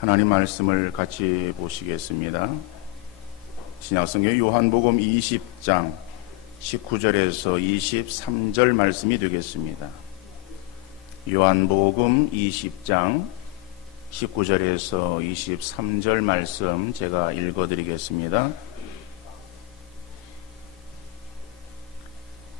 하나님 말씀을 같이 보시겠습니다. 신약성경 요한복음 20장 19절에서 23절 말씀이 되겠습니다. 요한복음 20장 19절에서 23절 말씀 제가 읽어드리겠습니다.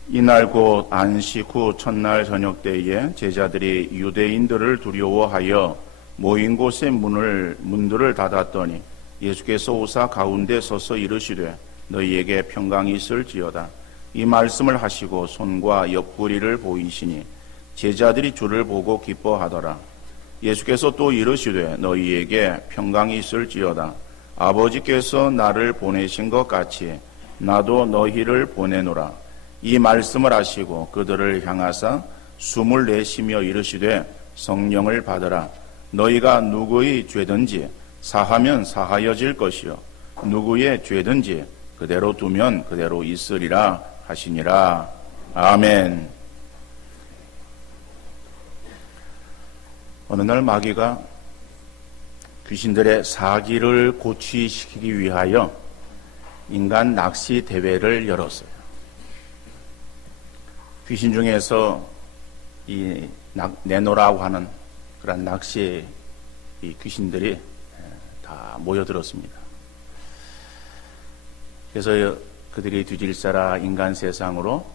이날 곧 안식 후 첫날 저녁 때에 제자들이 유대인들을 두려워하여 모인 곳의 문들을 닫았더니 예수께서 오사 가운데 서서 이르시되 너희에게 평강이 있을지어다. 이 말씀을 하시고 손과 옆구리를 보이시니 제자들이 주를 보고 기뻐하더라. 예수께서 또 이르시되 너희에게 평강이 있을지어다. 아버지께서 나를 보내신 것 같이 나도 너희를 보내노라. 이 말씀을 하시고 그들을 향하사 숨을 내쉬며 이르시되 성령을 받으라. 너희가 누구의 죄든지 사하면 사하여질 것이요 누구의 죄든지 그대로 두면 그대로 있으리라 하시니라. 아멘. 어느 날 마귀가 귀신들의 사기를 고취시키기 위하여 인간 낚시 대회를 열었어요. 귀신 중에서 이 내노라고 하는 그런 낚시 귀신들이 다 모여들었습니다. 그래서 그들이 뒤질사라 인간 세상으로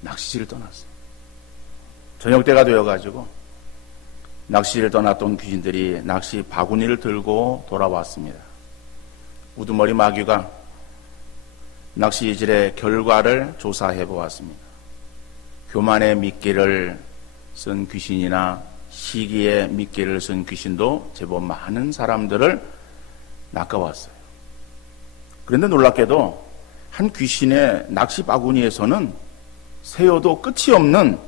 낚시를 떠났어요. 저녁 때가 되어가지고 낚시를 떠났던 귀신들이 낚시 바구니를 들고 돌아왔습니다. 우두머리 마귀가 낚시질의 결과를 조사해 보았습니다. 교만의 미끼를 쓴 귀신이나 시기에 미끼를 쓴 귀신도 제법 많은 사람들을 낚아왔어요. 그런데 놀랍게도 한 귀신의 낚시 바구니에서는 세어도 끝이 없는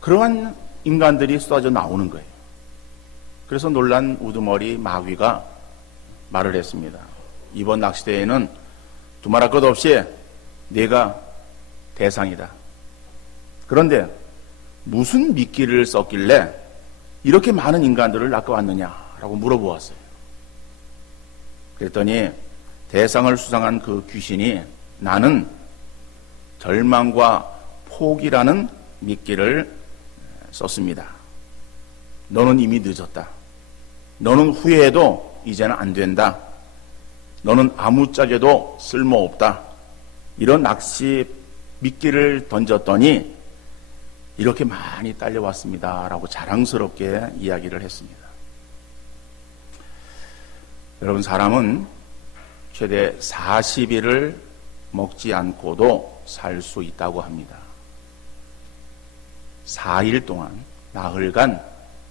그러한 인간들이 쏟아져 나오는 거예요. 그래서 놀란 우두머리 마귀가 말을 했습니다. 이번 낚시대회는 두말할 것 없이 네가 대상이다. 그런데 무슨 미끼를 썼길래 이렇게 많은 인간들을 낚아왔느냐라고 물어보았어요. 그랬더니 대상을 수상한 그 귀신이 나는 절망과 포기라는 미끼를 썼습니다. 너는 이미 늦었다. 너는 후회해도 이제는 안 된다. 너는 아무짝에도 쓸모없다. 이런 낚시 미끼를 던졌더니 이렇게 많이 딸려왔습니다. 라고 자랑스럽게 이야기를 했습니다. 여러분, 사람은 최대 40일을 먹지 않고도 살 수 있다고 합니다. 4일 동안 나흘간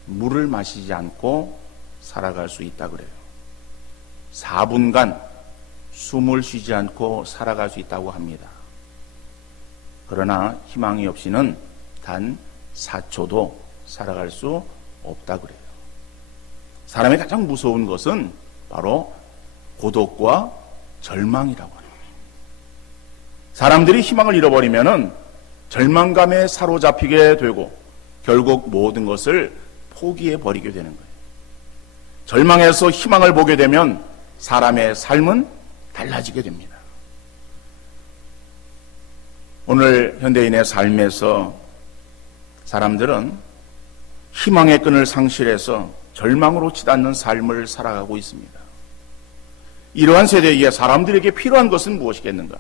물을 마시지 않고 살아갈 수 있다 그래요. 4분간 숨을 쉬지 않고 살아갈 수 있다고 합니다. 그러나 희망이 없이는 단 4초도 살아갈 수 없다 그래요. 사람의 가장 무서운 것은 바로 고독과 절망이라고 하는 거예요. 사람들이 희망을 잃어버리면은 절망감에 사로잡히게 되고 결국 모든 것을 포기해 버리게 되는 거예요. 절망에서 희망을 보게 되면 사람의 삶은 달라지게 됩니다. 오늘 현대인의 삶에서 사람들은 희망의 끈을 상실해서 절망으로 치닫는 삶을 살아가고 있습니다. 이러한 세대에 사람들에게 필요한 것은 무엇이겠는가?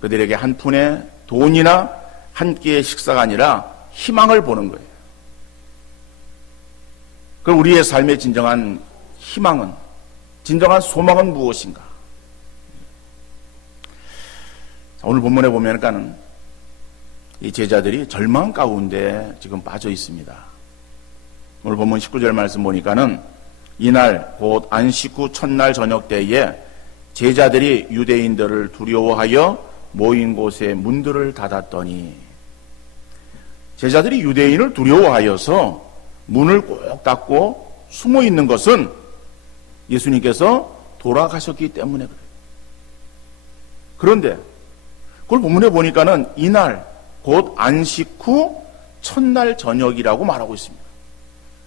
그들에게 한 푼의 돈이나 한 끼의 식사가 아니라 희망을 보는 거예요. 그럼 우리의 삶의 진정한 희망은, 진정한 소망은 무엇인가? 오늘 본문에 보면은 이 제자들이 절망 가운데 지금 빠져 있습니다. 오늘 본문 19절 말씀 보니까는 이날 곧 안식 후 첫날 저녁 때에 제자들이 유대인들을 두려워하여 모인 곳에 문들을 닫았더니, 제자들이 유대인을 두려워하여서 문을 꼭 닫고 숨어 있는 것은 예수님께서 돌아가셨기 때문에 그래요. 그런데 그걸 본문에 보니까는 이날 곧 안식 후 첫날 저녁이라고 말하고 있습니다.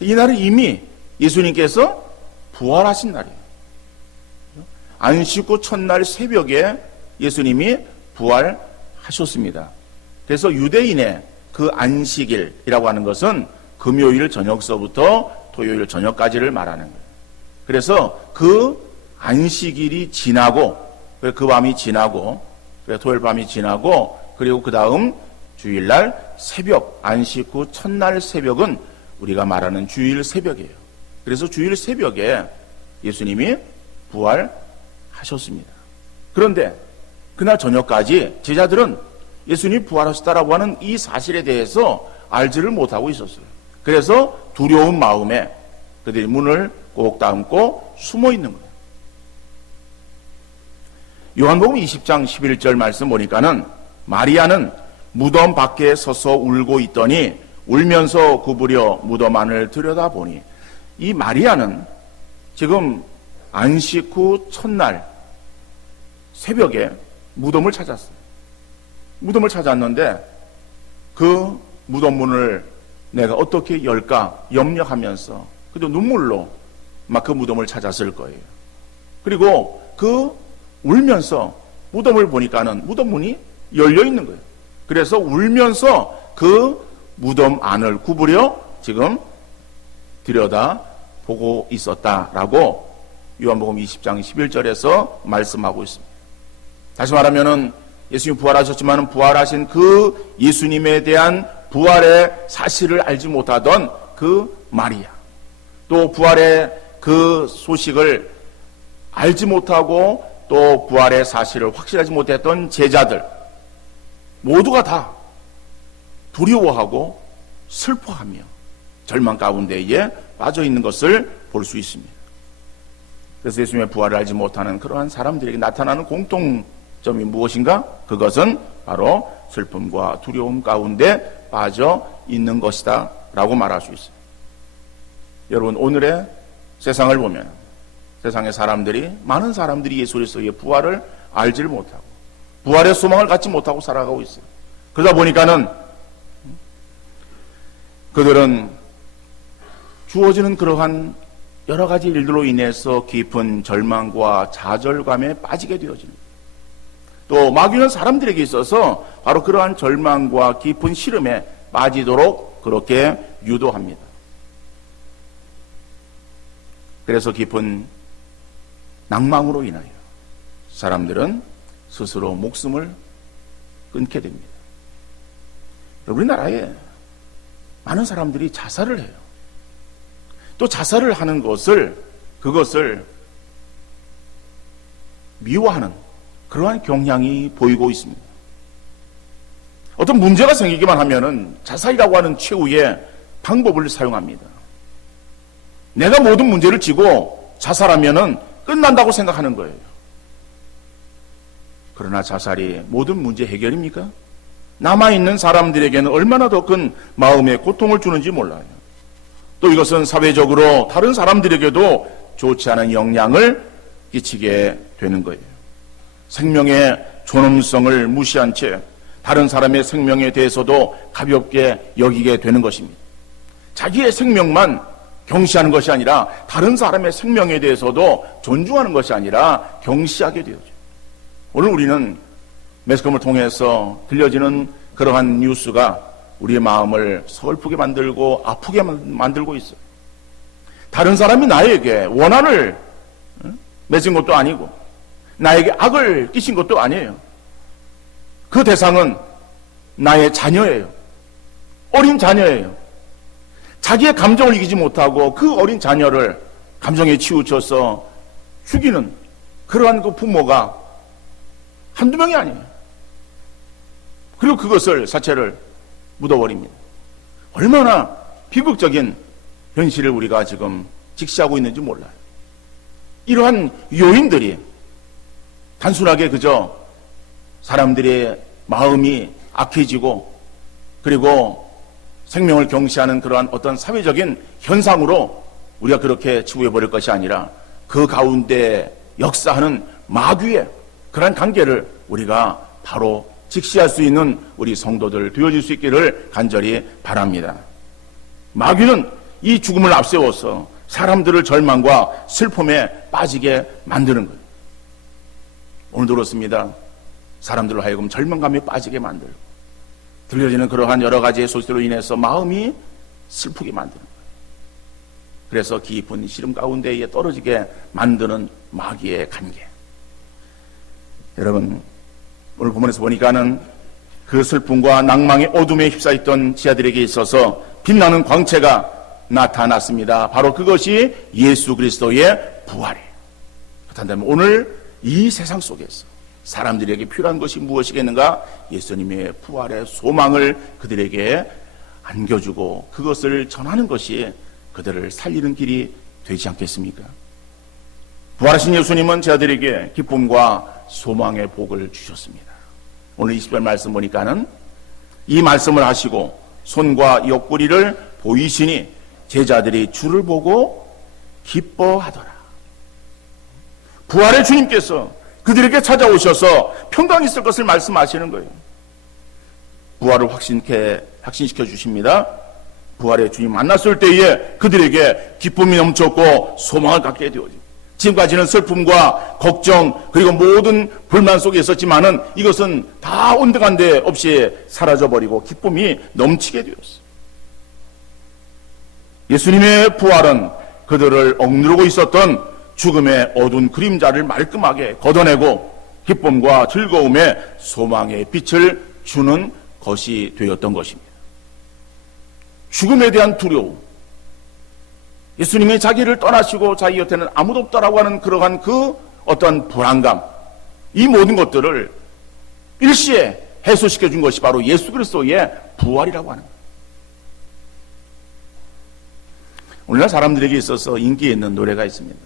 이날은 이미 예수님께서 부활하신 날이에요. 안식 후 첫날 새벽에 예수님이 부활하셨습니다. 그래서 유대인의 그 안식일이라고 하는 것은 금요일 저녁서부터 토요일 저녁까지를 말하는 거예요. 그래서 그 안식일이 지나고, 그 밤이 지나고, 토요일 밤이 지나고, 그리고 그 다음 주일날 새벽, 안식 후 첫날 새벽은 우리가 말하는 주일 새벽이에요. 그래서 주일 새벽에 예수님이 부활하셨습니다. 그런데 그날 저녁까지 제자들은 예수님이 부활하셨다라고 하는 이 사실에 대해서 알지를 못하고 있었어요. 그래서 두려운 마음에 그들이 문을 꼭 닫고 숨어 있는 거예요. 요한복음 20장 11절 말씀 보니까는 마리아는 무덤 밖에 서서 울고 있더니 울면서 구부려 무덤 안을 들여다보니, 이 마리아는 지금 안식 후 첫날 새벽에 무덤을 찾았어요. 무덤을 찾았는데 그 무덤 문을 내가 어떻게 열까 염려하면서 그래도 눈물로 막 그 무덤을 찾았을 거예요. 그리고 그 울면서 무덤을 보니까는 무덤 문이 열려 있는 거예요. 그래서 울면서 그 무덤 안을 구부려 지금 들여다 보고 있었다라고 요한복음 20장 11절에서 말씀하고 있습니다. 다시 말하면은 예수님이 부활하셨지만 부활하신 그 예수님에 대한 부활의 사실을 알지 못하던 그 마리아, 또 부활의 그 소식을 알지 못하고 또 부활의 사실을 확실하지 못했던 제자들 모두가 다 두려워하고 슬퍼하며 절망 가운데에 빠져 있는 것을 볼 수 있습니다. 그래서 예수님의 부활을 알지 못하는 그러한 사람들에게 나타나는 공통점이 무엇인가? 그것은 바로 슬픔과 두려움 가운데 빠져 있는 것이다 라고 말할 수 있습니다. 여러분, 오늘의 세상을 보면 세상의 사람들이, 많은 사람들이 예수 그리스도의 부활을 알지를 못하고 부활의 소망을 갖지 못하고 살아가고 있어요. 그러다 보니까는 그들은 주어지는 그러한 여러 가지 일들로 인해서 깊은 절망과 좌절감에 빠지게 되어집니다. 또 마귀는 사람들에게 있어서 바로 그러한 절망과 깊은 시름에 빠지도록 그렇게 유도합니다. 그래서 깊은 낭망으로 인하여 사람들은 스스로 목숨을 끊게 됩니다. 우리나라에 많은 사람들이 자살을 해요. 또 자살을 하는 그것을 미워하는 그러한 경향이 보이고 있습니다. 어떤 문제가 생기기만 하면은 자살이라고 하는 최후의 방법을 사용합니다. 내가 모든 문제를 지고 자살하면은 끝난다고 생각하는 거예요. 그러나 자살이 모든 문제 해결입니까? 남아있는 사람들에게는 얼마나 더 큰 마음의 고통을 주는지 몰라요. 또 이것은 사회적으로 다른 사람들에게도 좋지 않은 영향을 끼치게 되는 거예요. 생명의 존엄성을 무시한 채 다른 사람의 생명에 대해서도 가볍게 여기게 되는 것입니다. 자기의 생명만 경시하는 것이 아니라 다른 사람의 생명에 대해서도 존중하는 것이 아니라 경시하게 되어져. 오늘 우리는 매스컴을 통해서 들려지는 그러한 뉴스가 우리의 마음을 서글프게 만들고 아프게 만들고 있어요. 다른 사람이 나에게 원한을 맺은 것도 아니고 나에게 악을 끼친 것도 아니에요. 그 대상은 나의 자녀예요. 어린 자녀예요. 자기의 감정을 이기지 못하고 그 어린 자녀를 감정에 치우쳐서 죽이는 그러한 그 부모가 한두 명이 아니에요. 그리고 그것을 사체를 묻어버립니다. 얼마나 비극적인 현실을 우리가 지금 직시하고 있는지 몰라요. 이러한 요인들이 단순하게 그저 사람들의 마음이 악해지고 그리고 생명을 경시하는 그러한 어떤 사회적인 현상으로 우리가 그렇게 치부해버릴 것이 아니라 그 가운데 역사하는 마귀의 그러한 관계를 우리가 바로 직시할 수 있는 우리 성도들 되어질 수 있기를 간절히 바랍니다. 마귀는 이 죽음을 앞세워서 사람들을 절망과 슬픔에 빠지게 만드는 거예요. 오늘도 그렇습니다. 사람들로 하여금 절망감에 빠지게 만들고 들려지는 그러한 여러 가지의 소식으로 인해서 마음이 슬프게 만드는 거예요. 그래서 깊은 시름 가운데에 떨어지게 만드는 마귀의 관계. 여러분, 오늘 본문에서 보니까는 그 슬픔과 낭망의 어둠에 휩싸였던 지하들에게 있어서 빛나는 광채가 나타났습니다. 바로 그것이 예수 그리스도의 부활이에요. 그렇다면 오늘 이 세상 속에서 사람들에게 필요한 것이 무엇이겠는가? 예수님의 부활의 소망을 그들에게 안겨주고 그것을 전하는 것이 그들을 살리는 길이 되지 않겠습니까? 부활하신 예수님은 제자들에게 기쁨과 소망의 복을 주셨습니다. 오늘 20절 말씀 보니까는 이 말씀을 하시고 손과 옆구리를 보이시니 제자들이 주를 보고 기뻐하더라. 부활의 주님께서 그들에게 찾아오셔서 평강이 있을 것을 말씀하시는 거예요. 부활을 확신시켜 주십니다. 부활의 주님 만났을 때에 그들에게 기쁨이 넘쳤고 소망을 갖게 되어집니다. 지금까지는 슬픔과 걱정 그리고 모든 불만 속에 있었지만은 이것은 다 온데간데 없이 사라져버리고 기쁨이 넘치게 되었어요. 예수님의 부활은 그들을 억누르고 있었던 죽음의 어두운 그림자를 말끔하게 걷어내고 기쁨과 즐거움에 소망의 빛을 주는 것이 되었던 것입니다. 죽음에 대한 두려움, 예수님이 자기를 떠나시고 자기 곁에는 아무도 없다라고 하는 그러한 그 어떤 불안감, 이 모든 것들을 일시에 해소시켜 준 것이 바로 예수 그리스도의 부활이라고 하는 거예요. 오늘날 사람들에게 있어서 인기 있는 노래가 있습니다.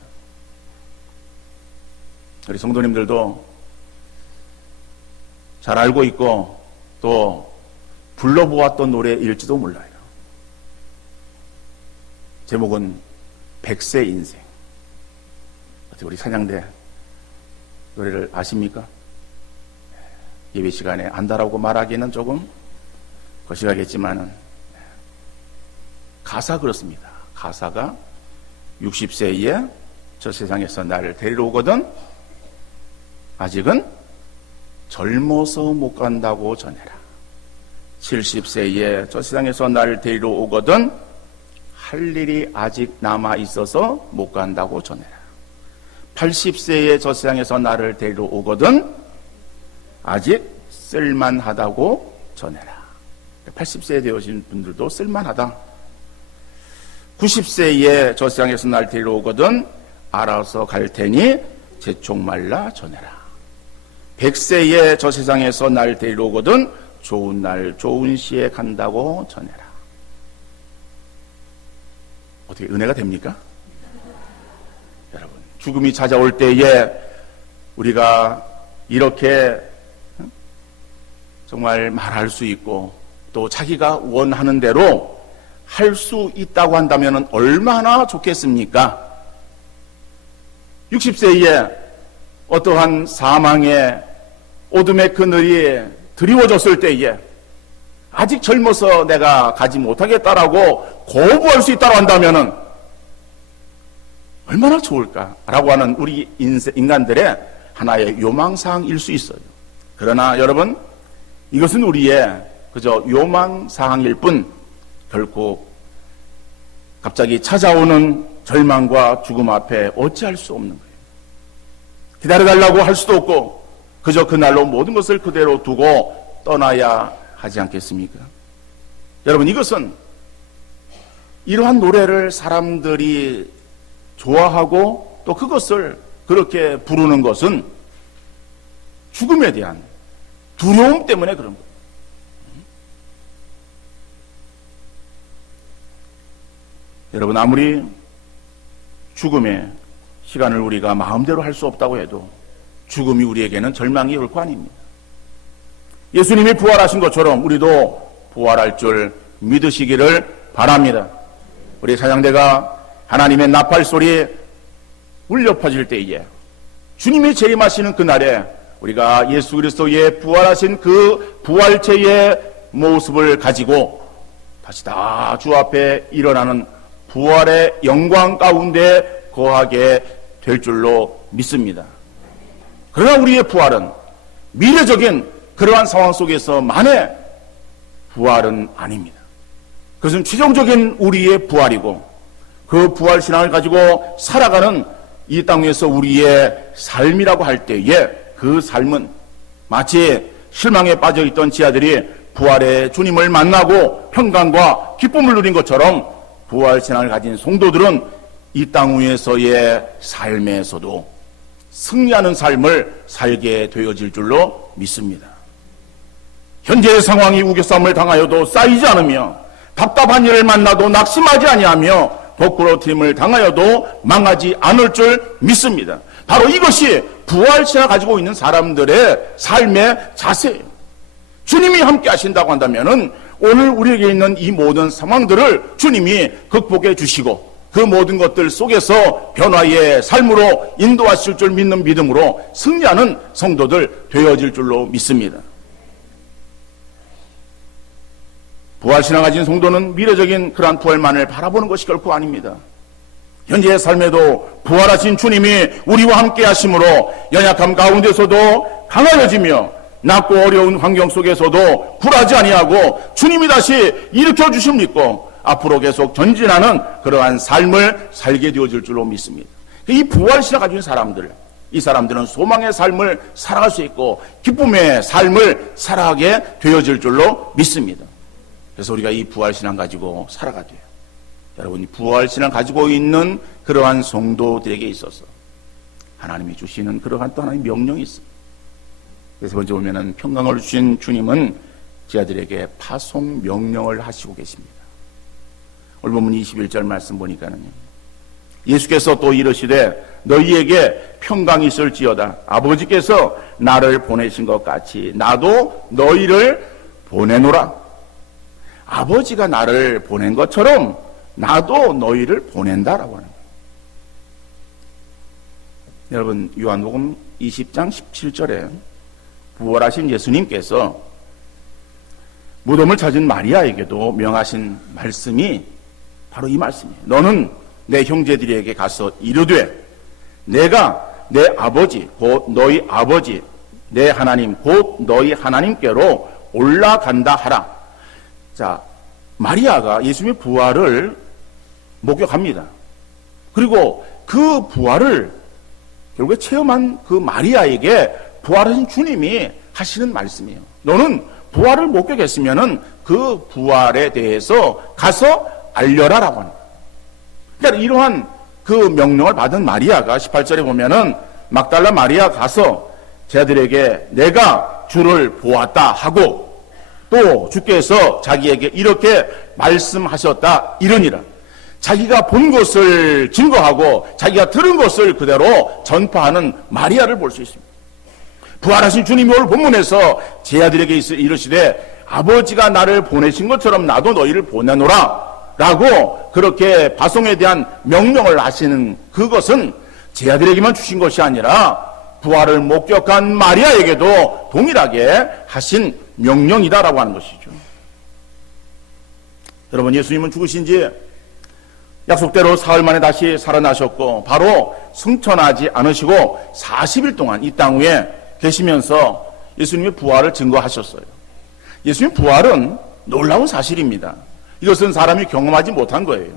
우리 성도님들도 잘 알고 있고 또 불러보았던 노래일지도 몰라요. 제목은 백세 인생. 어떻게 우리 찬양대 노래를 아십니까? 예배 시간에 안다라고 말하기는 조금 거시하겠지만은 가사 그렇습니다. 가사가 60세에 저 세상에서 나를 데리러 오거든 아직은 젊어서 못 간다고 전해라. 70세에 저 세상에서 나를 데리러 오거든 할 일이 아직 남아 있어서 못 간다고 전해라. 80세에 저 세상에서 나를 데리러 오거든 아직 쓸만하다고 전해라. 80세에 되어진 분들도 쓸만하다. 90세에 저 세상에서 날 데리러 오거든 알아서 갈 테니 재촉 말라 전해라. 100세에 저 세상에서 날 데리러 오거든 좋은 날 좋은 시에 간다고 전해라. 어떻게 은혜가 됩니까? 여러분, 죽음이 찾아올 때에 우리가 이렇게 정말 말할 수 있고 또 자기가 원하는 대로 할 수 있다고 한다면 얼마나 좋겠습니까? 60세에 어떠한 사망의 어둠의 그늘이 드리워졌을 때에 아직 젊어서 내가 가지 못하겠다라고 거부할 수 있다고 한다면 얼마나 좋을까라고 하는 우리 인간들의 하나의 요망사항일 수 있어요. 그러나 여러분, 이것은 우리의 그저 요망사항일 뿐 결코 갑자기 찾아오는 절망과 죽음 앞에 어찌할 수 없는 거예요. 기다려달라고 할 수도 없고 그저 그날로 모든 것을 그대로 두고 떠나야 하지 않겠습니까? 여러분, 이것은 이러한 노래를 사람들이 좋아하고 또 그것을 그렇게 부르는 것은 죽음에 대한 두려움 때문에 그런 거예요. 여러분, 아무리 죽음의 시간을 우리가 마음대로 할 수 없다고 해도 죽음이 우리에게는 절망이 올 거 아닙니다. 예수님이 부활하신 것처럼 우리도 부활할 줄 믿으시기를 바랍니다. 우리 찬양대가 하나님의 나팔 소리에 울려 퍼질 때에 주님이 재림하시는 그날에 우리가 예수 그리스도의 부활하신 그 부활체의 모습을 가지고 다시 다 주 앞에 일어나는 부활의 영광 가운데 거하게 될 줄로 믿습니다. 그러나 우리의 부활은 미래적인 그러한 상황 속에서만의 부활은 아닙니다. 그것은 최종적인 우리의 부활이고, 그 부활 신앙을 가지고 살아가는 이 땅 위에서 우리의 삶이라고 할 때에, 그 삶은 마치 실망에 빠져있던 지하들이 부활의 주님을 만나고 평강과 기쁨을 누린 것처럼, 부활 신앙을 가진 성도들은 이 땅 위에서의 삶에서도 승리하는 삶을 살게 되어질 줄로 믿습니다. 현재의 상황이 우겨싸움을 당하여도 쌓이지 않으며, 답답한 일을 만나도 낙심하지 아니하며, 거꾸로트림을 당하여도 망하지 않을 줄 믿습니다. 바로 이것이 부활신앙을 가지고 있는 사람들의 삶의 자세예요. 주님이 함께 하신다고 한다면은 오늘 우리에게 있는 이 모든 상황들을 주님이 극복해 주시고, 그 모든 것들 속에서 변화의 삶으로 인도하실 줄 믿는 믿음으로 승리하는 성도들 되어질 줄로 믿습니다. 부활신앙 가진 성도는 미래적인 그러한 부활만을 바라보는 것이 결코 아닙니다. 현재의 삶에도 부활하신 주님이 우리와 함께 하심으로 연약함 가운데서도 강하여지며, 낮고 어려운 환경 속에서도 굴하지 아니하고 주님이 다시 일으켜 주심 믿고 앞으로 계속 전진하는 그러한 삶을 살게 되어질 줄로 믿습니다. 이 부활신앙 가진 사람들, 이 사람들은 소망의 삶을 살아갈 수 있고 기쁨의 삶을 살아가게 되어질 줄로 믿습니다. 그래서 우리가 이 부활신앙 가지고 살아가야 돼요. 여러분, 부활신앙 가지고 있는 그러한 성도들에게 있어서 하나님이 주시는 그러한 또 하나의 명령이 있습니다. 그래서 먼저 보면은 평강을 주신 주님은 제자들에게 파송 명령을 하시고 계십니다. 오늘 본문 21절 말씀 보니까는 예수께서 또 이르시되 너희에게 평강이 있을지어다. 아버지께서 나를 보내신 것 같이 나도 너희를 보내노라. 아버지가 나를 보낸 것처럼 나도 너희를 보낸다라고 하는 거예요. 여러분, 요한복음 20장 17절에 부활하신 예수님께서 무덤을 찾은 마리아에게도 명하신 말씀이 바로 이 말씀이에요. 너는 내 형제들에게 가서 이르되 내가 내 아버지 곧 너희 아버지 내 하나님 곧 너희 하나님께로 올라간다 하라. 자, 마리아가 예수님의 부활을 목격합니다. 그리고 그 부활을 결국에 체험한 그 마리아에게 부활하신 주님이 하시는 말씀이에요. 너는 부활을 목격했으면은 그 부활에 대해서 가서 알려라라고 하는 거예요. 그러니까 이러한 그 명령을 받은 마리아가 18절에 보면은 막달라 마리아 가서 제자들에게 내가 주를 보았다 하고 또 주께서 자기에게 이렇게 말씀하셨다 이러니라. 자기가 본 것을 증거하고 자기가 들은 것을 그대로 전파하는 마리아를 볼 수 있습니다. 부활하신 주님이 오늘 본문에서 제자들에게 이르시되 아버지가 나를 보내신 것처럼 나도 너희를 보내노라 라고 그렇게 파송에 대한 명령을 하시는 그것은 제자들에게만 주신 것이 아니라 부활을 목격한 마리아에게도 동일하게 하신 명령이다라고 하는 것이죠. 여러분, 예수님은 죽으신 지 약속대로 사흘 만에 다시 살아나셨고 바로 승천하지 않으시고 40일 동안 이 땅 위에 계시면서 예수님의 부활을 증거하셨어요. 예수님의 부활은 놀라운 사실입니다. 이것은 사람이 경험하지 못한 거예요.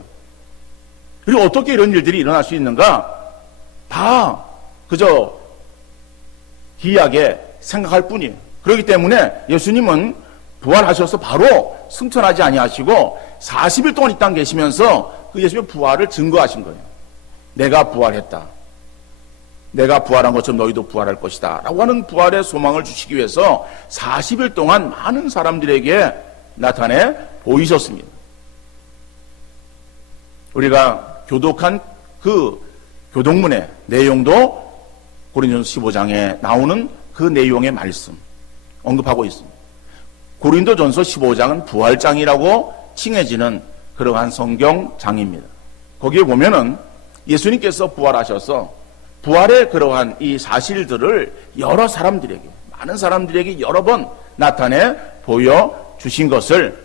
그리고 어떻게 이런 일들이 일어날 수 있는가? 다 그저 기이하게 생각할 뿐이에요. 그렇기 때문에 예수님은 부활하셔서 바로 승천하지 아니하시고 40일 동안 이 땅 계시면서 그 예수님의 부활을 증거하신 거예요. 내가 부활했다. 내가 부활한 것처럼 너희도 부활할 것이다 라고 하는 부활의 소망을 주시기 위해서 40일 동안 많은 사람들에게 나타내 보이셨습니다. 우리가 교독한 그 교독문의 내용도 고린도전서 15장에 나오는 그 내용의 말씀 언급하고 있습니다. 고린도전서 15장은 부활장이라고 칭해지는 그러한 성경장입니다. 거기에 보면은 예수님께서 부활하셔서 부활의 그러한 이 사실들을 여러 사람들에게, 많은 사람들에게 여러 번 나타내 보여주신 것을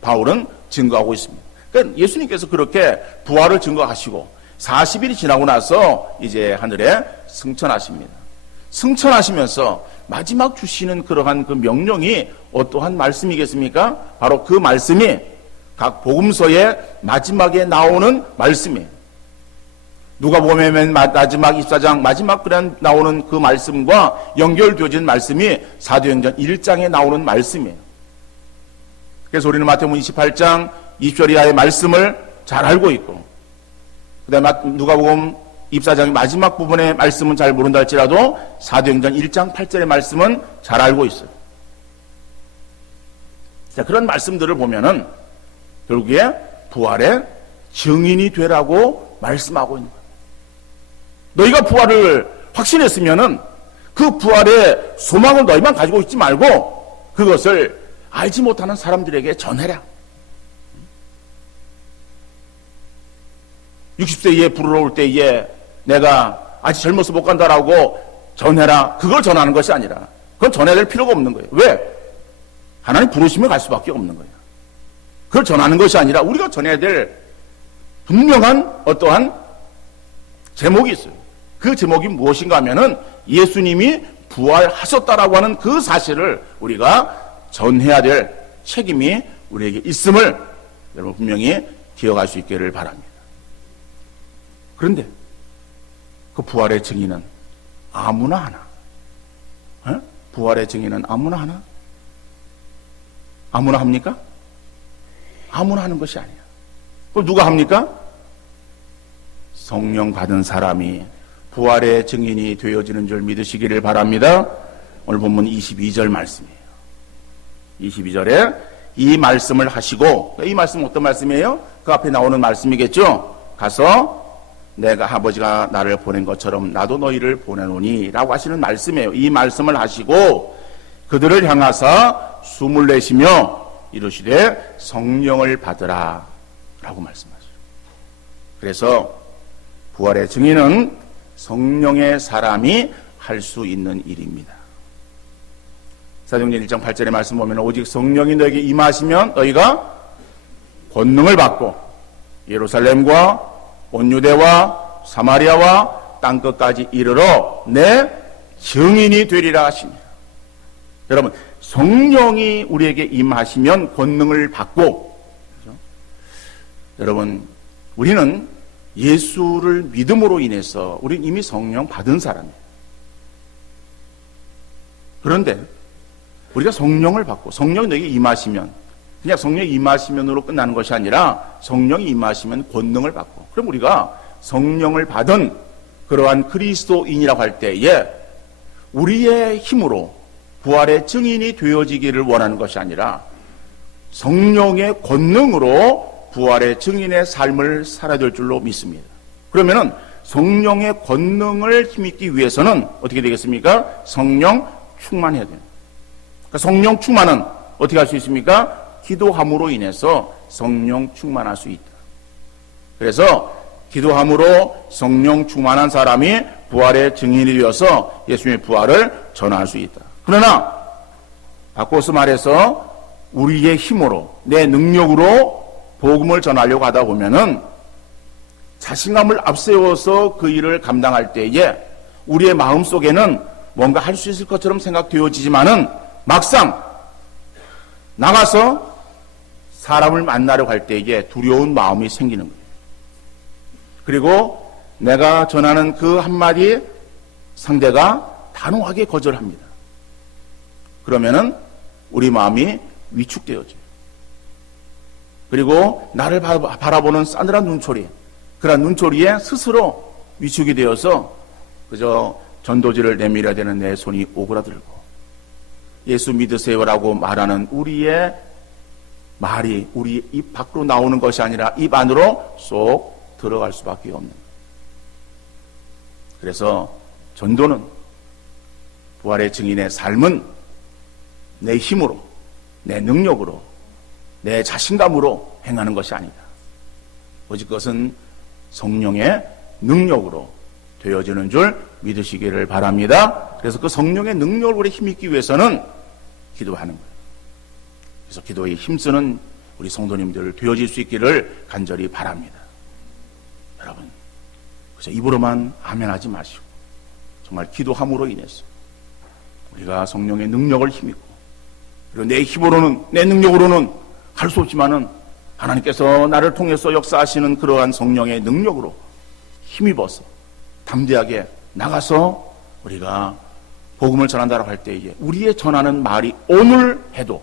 바울은 증거하고 있습니다. 그러니까 예수님께서 그렇게 부활을 증거하시고 40일이 지나고 나서 이제 하늘에 승천하십니다. 승천하시면서 마지막 주시는 그러한 그 명령이 어떠한 말씀이겠습니까? 바로 그 말씀이 각 복음서의 마지막에 나오는 말씀이에요. 누가복음의 맨 마지막 24장 마지막 그런 나오는 그 말씀과 연결되어진 말씀이 사도행전 1장에 나오는 말씀이에요. 그래서 우리는 마태복음 28장 20절 이하의 말씀을 잘 알고 있고, 그 다음에 누가복음 24장의 마지막 부분의 말씀은 잘 모른다 할지라도 사도행전 1장 8절의 말씀은 잘 알고 있어요. 자, 그런 말씀들을 보면은 결국에 부활의 증인이 되라고 말씀하고 있는 거예요. 너희가 부활을 확신했으면은 그 부활의 소망을 너희만 가지고 있지 말고 그것을 알지 못하는 사람들에게 전해라. 60세에 부러울 때에 내가 아직 젊어서 못 간다라고 전해라. 그걸 전하는 것이 아니라 그건 전해야 될 필요가 없는 거예요. 왜? 하나님 부르시면 갈 수밖에 없는 거예요. 그걸 전하는 것이 아니라 우리가 전해야 될 분명한 어떠한 제목이 있어요. 그 제목이 무엇인가 하면은 예수님이 부활하셨다라고 하는 그 사실을 우리가 전해야 될 책임이 우리에게 있음을 여러분 분명히 기억할 수 있기를 바랍니다. 그런데 그 부활의 증인은 아무나 하나? 부활의 증인은 아무나 하나? 아무나 합니까? 아무나 하는 것이 아니야. 그럼 누가 합니까? 성령 받은 사람이 부활의 증인이 되어지는 줄 믿으시기를 바랍니다. 오늘 본문 22절 말씀이에요. 22절에 이 말씀을 하시고, 이 말씀은 어떤 말씀이에요? 그 앞에 나오는 말씀이겠죠? 가서 내가 아버지가 나를 보낸 것처럼 나도 너희를 보내노니 라고 하시는 말씀이에요. 이 말씀을 하시고 그들을 향하사 숨을 내쉬며 이르시되 성령을 받으라 라고 말씀하시죠. 그래서 부활의 증인은 성령의 사람이 할 수 있는 일입니다. 사도행전 1장 8절의 말씀 보면 오직 성령이 너에게 임하시면 너희가 권능을 받고 예루살렘과 온 유대와 사마리아와 땅끝까지 이르러 내 증인이 되리라 하십니다. 여러분, 성령이 우리에게 임하시면 권능을 받고, 그렇죠? 여러분, 우리는 예수를 믿음으로 인해서 우리는 이미 성령 받은 사람이에요. 그런데 우리가 성령을 받고 성령이 너에게 임하시면 그냥 성령이 임하시면으로 끝나는 것이 아니라 성령이 임하시면 권능을 받고, 그럼 우리가 성령을 받은 그러한 그리스도인이라고 할 때에 우리의 힘으로 부활의 증인이 되어지기를 원하는 것이 아니라 성령의 권능으로 부활의 증인의 삶을 살아야 될 줄로 믿습니다. 그러면은 성령의 권능을 힘입기 위해서는 어떻게 되겠습니까? 성령 충만해야 돼요. 그러니까 성령 충만은 어떻게 할 수 있습니까? 기도함으로 인해서 성령 충만할 수 있다. 그래서 기도함으로 성령 충만한 사람이 부활의 증인이 되어서 예수님의 부활을 전할 수 있다. 그러나 바꿔서 말해서 우리의 힘으로 내 능력으로 복음을 전하려고 하다 보면은 자신감을 앞세워서 그 일을 감당할 때에 우리의 마음속에는 뭔가 할 수 있을 것처럼 생각되어지지만은 막상 나가서 사람을 만나려고 할 때에 두려운 마음이 생기는 거예요. 그리고 내가 전하는 그 한마디 상대가 단호하게 거절합니다. 그러면은 우리 마음이 위축되어져요. 그리고 나를 바라보는 싸늘한 눈초리, 그런 눈초리에 스스로 위축이 되어서 그저 전도지를 내밀어야 되는 내 손이 오그라들고 예수 믿으세요라고 말하는 우리의 말이 우리 입 밖으로 나오는 것이 아니라 입 안으로 쏙 들어갈 수밖에 없는 거예요. 그래서 전도는 부활의 증인의 삶은 내 힘으로, 내 능력으로, 내 자신감으로 행하는 것이 아니다. 오직 그것은 성령의 능력으로 되어지는 줄 믿으시기를 바랍니다. 그래서 그 성령의 능력을 힘입기 위해서는 기도하는 거예요. 그래서 기도에 힘쓰는 우리 성도님들 되어질 수 있기를 간절히 바랍니다. 여러분, 그저 입으로만 아멘하지 마시고 정말 기도함으로 인해서 우리가 성령의 능력을 힘입고, 그리고 내 힘으로는, 내 능력으로는 할 수 없지만은 하나님께서 나를 통해서 역사하시는 그러한 성령의 능력으로 힘입어서 담대하게 나가서 우리가 복음을 전한다고 할 때에 우리의 전하는 말이 오늘 해도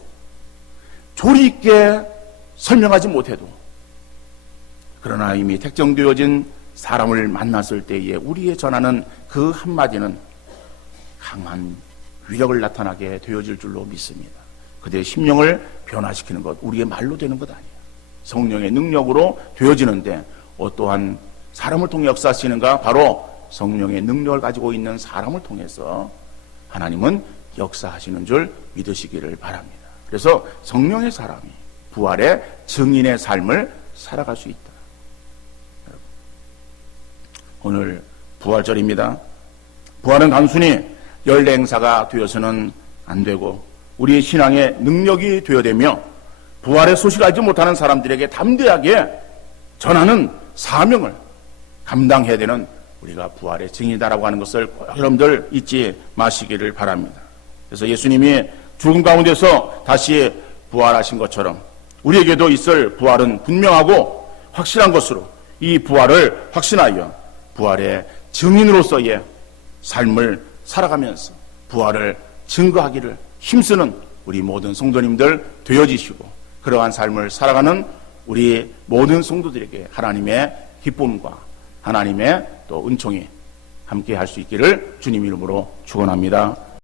조리 있게 설명하지 못해도, 그러나 이미 택정되어진 사람을 만났을 때에 우리의 전하는 그 한마디는 강한 위력을 나타나게 되어질 줄로 믿습니다. 그들의 심령을 변화시키는 것, 우리의 말로 되는 것 아니에요. 성령의 능력으로 되어지는데 어떠한 사람을 통해 역사하시는가? 바로 성령의 능력을 가지고 있는 사람을 통해서 하나님은 역사하시는 줄 믿으시기를 바랍니다. 그래서 성령의 사람이 부활의 증인의 삶을 살아갈 수 있다. 오늘 부활절입니다. 부활은 단순히 연례 행사가 되어서는 안 되고 우리의 신앙의 능력이 되어되며 부활의 소식을 알지 못하는 사람들에게 담대하게 전하는 사명을 감당해야 되는 우리가 부활의 증인이다라고 하는 것을 여러분들 잊지 마시기를 바랍니다. 그래서 예수님이 죽음 가운데서 다시 부활하신 것처럼 우리에게도 있을 부활은 분명하고 확실한 것으로 이 부활을 확신하여 부활의 증인으로서의 삶을 살아가면서 부활을 증거하기를 힘쓰는 우리 모든 성도님들 되어지시고, 그러한 삶을 살아가는 우리 모든 성도들에게 하나님의 기쁨과 하나님의 또 은총이 함께 할 수 있기를 주님 이름으로 축원합니다.